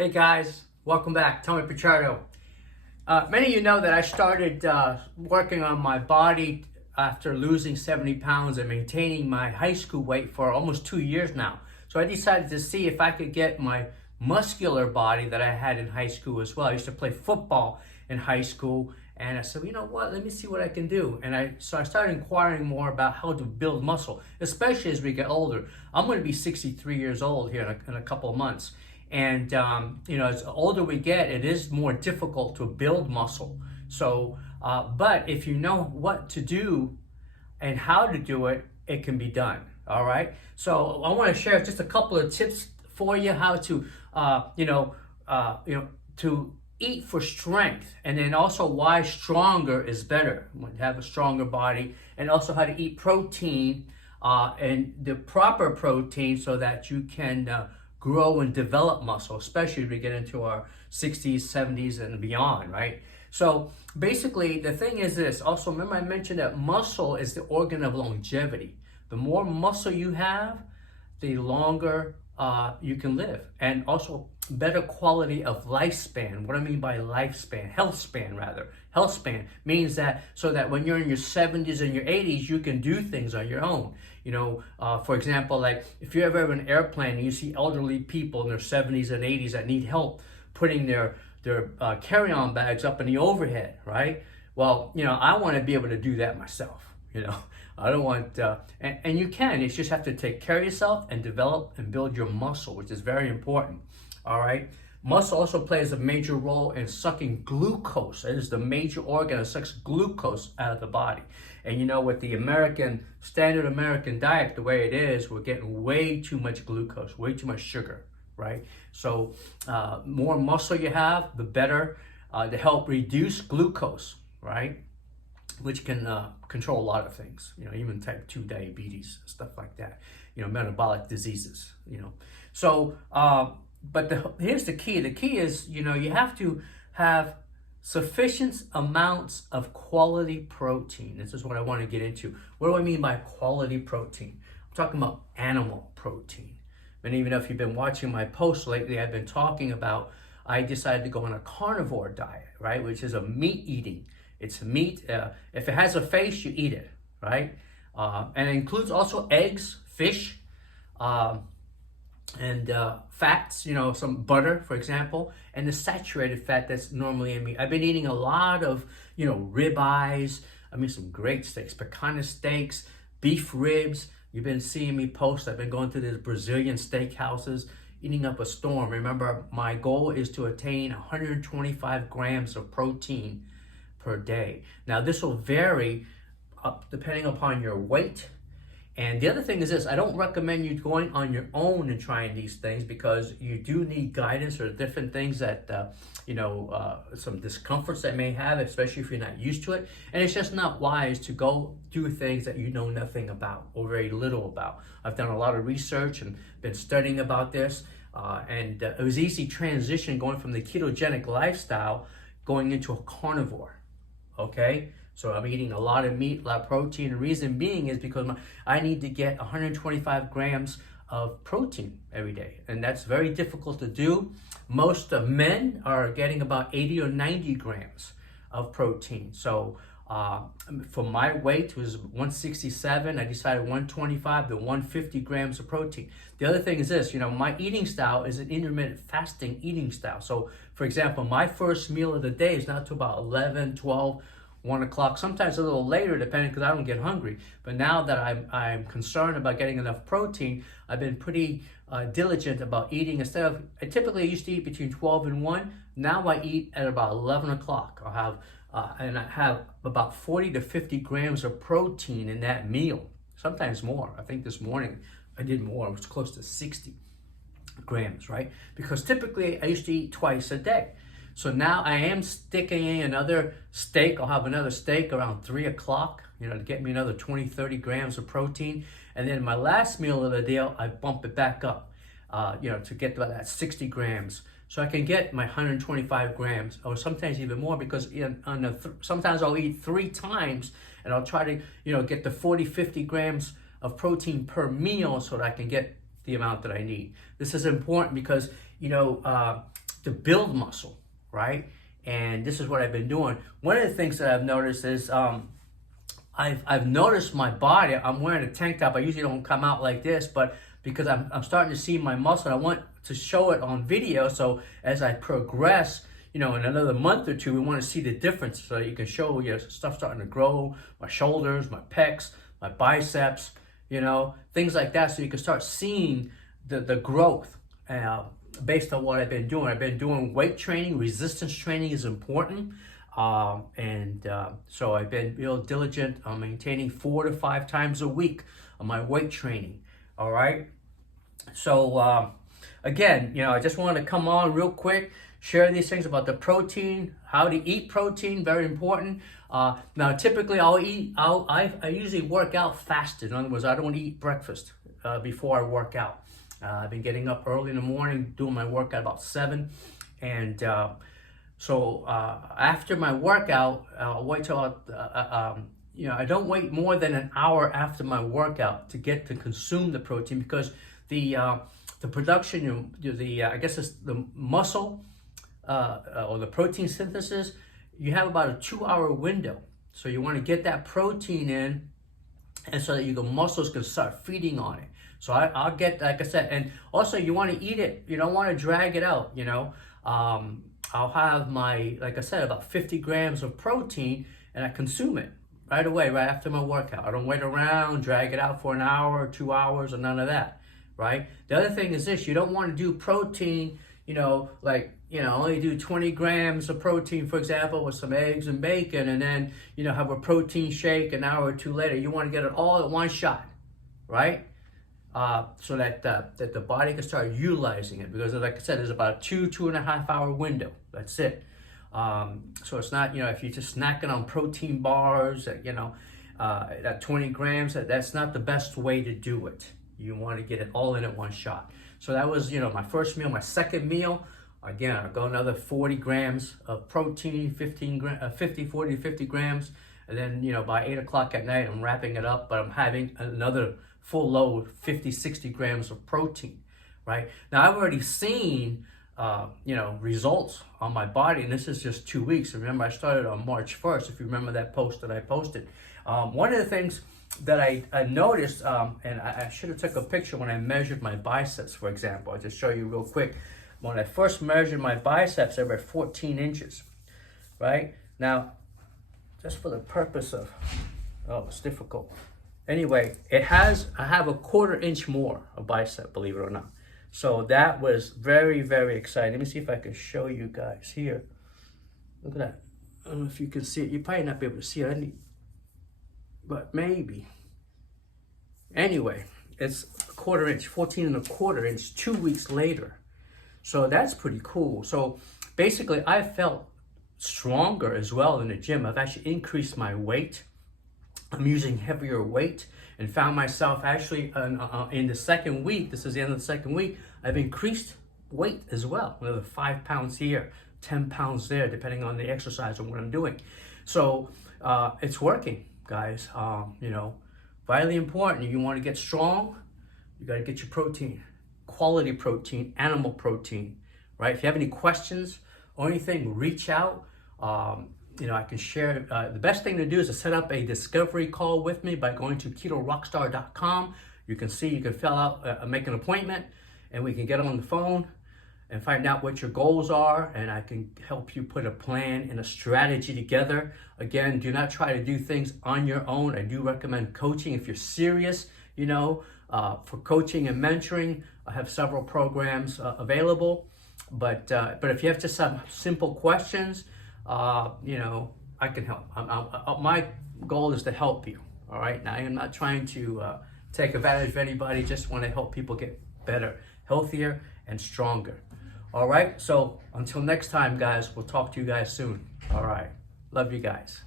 Hey guys, welcome back. Tony Pichardo. Many of you know that I started working on my body after losing 70 pounds and maintaining my high school weight for almost 2 years now. So I decided to see if I could get my muscular body that I had in high school as well. I used to play football in high school, and I said, you know what, let me see what I can do. And I started inquiring more about how to build muscle, especially as we get older. I'm going to be 63 years old here in a couple of months. And, as older we get, it is more difficult to build muscle. So, but if you know what to do and how to do it, it can be done. All right. So I want to share just a couple of tips for you how to, to eat for strength, and then also why stronger is better when you have a stronger body, and also how to eat protein and the proper protein so that you can grow and develop muscle, especially as we get into our 60s, 70s, and beyond, right? So basically, the thing is this. Also, remember I mentioned that muscle is the organ of longevity. The more muscle you have, the longer you can live, and also better quality of lifespan. What I mean by lifespan, health span rather. Health span means that so that when you're in your 70s and your 80s, you can do things on your own. For example, like if you're ever in an airplane and you see elderly people in their 70s and 80s that need help putting their carry-on bags up in the overhead, right? Well, I want to be able to do that myself. I don't want, and you can, you just have to take care of yourself and develop and build your muscle, which is very important, all right? Muscle also plays a major role in sucking glucose. It is the major organ that sucks glucose out of the body. And with the standard American diet, the way it is, we're getting way too much glucose, way too much sugar, right? So more muscle you have, the better to help reduce glucose, right? Which can control a lot of things, even type 2 diabetes, stuff like that, metabolic diseases, So, but here's the key. The key is, you have to have sufficient amounts of quality protein. This is what I want to get into. What do I mean by quality protein? I'm talking about animal protein. And even if you've been watching my posts lately, I've been talking about, I decided to go on a carnivore diet, right? Which is a meat eating. It's meat. If it has a face, you eat it, right? And it includes also eggs, fish, and fats, some butter, for example, and the saturated fat that's normally in meat. I've been eating a lot of, ribeyes. Some great steaks, picanha steaks, beef ribs. You've been seeing me post. I've been going to these Brazilian steakhouses, eating up a storm. Remember, my goal is to attain 125 grams of protein per day. Now, this will vary depending upon your weight. And the other thing is this, I don't recommend you going on your own and trying these things, because you do need guidance or different things that, some discomforts that may have, especially if you're not used to it. And it's just not wise to go do things that you know nothing about or very little about. I've done a lot of research and been studying about this. And it was easy transition going from the ketogenic lifestyle going into a carnivore. Okay, so I'm eating a lot of meat, a lot of protein. The reason being is because I need to get 125 grams of protein every day, and that's very difficult to do. Most of men are getting about 80 or 90 grams of protein. So for my weight was 167, I decided 125 to 150 grams of protein. The other thing is this, my eating style is an intermittent fasting eating style. So for example, my first meal of the day is not till about 11, 12, 1 o'clock, sometimes a little later, depending, because I don't get hungry. But now that I'm concerned about getting enough protein, I've been pretty diligent about eating. I typically used to eat between 12 and 1. Now I eat at about 11 o'clock. And I have about 40 to 50 grams of protein in that meal, sometimes more. I think this morning I did more. It was close to 60 grams, right? Because typically I used to eat twice a day. So now I am sticking in another steak. I'll have another steak around 3 o'clock, to get me another 20, 30 grams of protein. And then my last meal of the day, I bump it back up, to get to that 60 grams. So I can get my 125 grams, or sometimes even more, because sometimes I'll eat 3 times, and I'll try to, get the 40, 50 grams of protein per meal so that I can get the amount that I need. This is important because, to build muscle, right? And this is what I've been doing. One of the things that I've noticed is I've noticed my body. I'm wearing a tank top. I usually don't come out like this, but because I'm starting to see my muscle, I want to show it on video. So as I progress, in another month or two, we want to see the difference. So you can show stuff starting to grow, my shoulders, my pecs, my biceps, things like that. So you can start seeing the growth based on what I've been doing. I've been doing weight training. Resistance training is important. So I've been real diligent on maintaining 4 to 5 times a week on my weight training. All right. So again, I just want to come on real quick, share these things about the protein, how to eat protein, very important. Now, typically I usually work out fasted. In other words, I don't eat breakfast before I work out. I've been getting up early in the morning, doing my workout about 7. And so after my workout, I'll wait till, I don't wait more than an hour after my workout to consume the protein, because the production, I guess it's the muscle or the protein synthesis, you have about a 2-hour window. So you want to get that protein in, and so that your muscles can start feeding on it. So I'll get, like I said, and also you want to eat it. You don't want to drag it out, I'll have like I said, about 50 grams of protein, and I consume it right away, right after my workout. I don't wait around, drag it out for an hour or 2 hours or none of that, right? The other thing is this: you don't want to do protein, only do 20 grams of protein, for example, with some eggs and bacon, and then, have a protein shake an hour or two later. You want to get it all at one shot, right? So that the body can start utilizing it, because like I said, there's about a 2.5 hour window. That's it. So it's not, if you're just snacking on protein bars, at 20 grams, that's not the best way to do it. You want to get it all in at one shot. So that was, my first meal. My second meal, again, I'll go another 40 grams of protein, 40 to 50 grams. And then, by 8 o'clock at night, I'm wrapping it up, but I'm having another full load, 50, 60 grams of protein, right? Now, I've already seen, results on my body, and this is just 2 weeks. Remember, I started on March 1st, if you remember that post that I posted. One of the things that I noticed, and I should have took a picture when I measured my biceps, for example. I'll just show you real quick. When I first measured my biceps, they were 14 inches, right? Now, just for the purpose of, it's difficult. Anyway, I have a 1/4 inch more of bicep, believe it or not. So that was very, very exciting. Let me see if I can show you guys here. Look at that. I don't know if you can see it. You'll probably not be able to see it, but maybe. Anyway, it's a 1/4 inch, 14.25 inch, 2 weeks later. So that's pretty cool. So basically, I felt stronger as well in the gym. I've actually increased my weight. I'm using heavier weight, and found myself actually in the second week, this is the end of the second week, I've increased weight as well. Another 5 pounds here, 10 pounds there, depending on the exercise and what I'm doing. So it's working, guys. Vitally important. If you want to get strong, you got to get your protein, quality protein, animal protein, right? If you have any questions or anything, reach out. I can share. The best thing to do is to set up a discovery call with me by going to KetoRockStar.com. You can fill out, make an appointment, and we can get on the phone and find out what your goals are, and I can help you put a plan and a strategy together. Again, do not try to do things on your own. I do recommend coaching if you're serious, for coaching and mentoring. I have several programs available, but if you have just some simple questions, I can help. My goal is to help you, all right? Now, I am not trying to take advantage of anybody, just want to help people get better, healthier, and stronger. All right, so until next time, guys, we'll talk to you guys soon. All right, love you guys.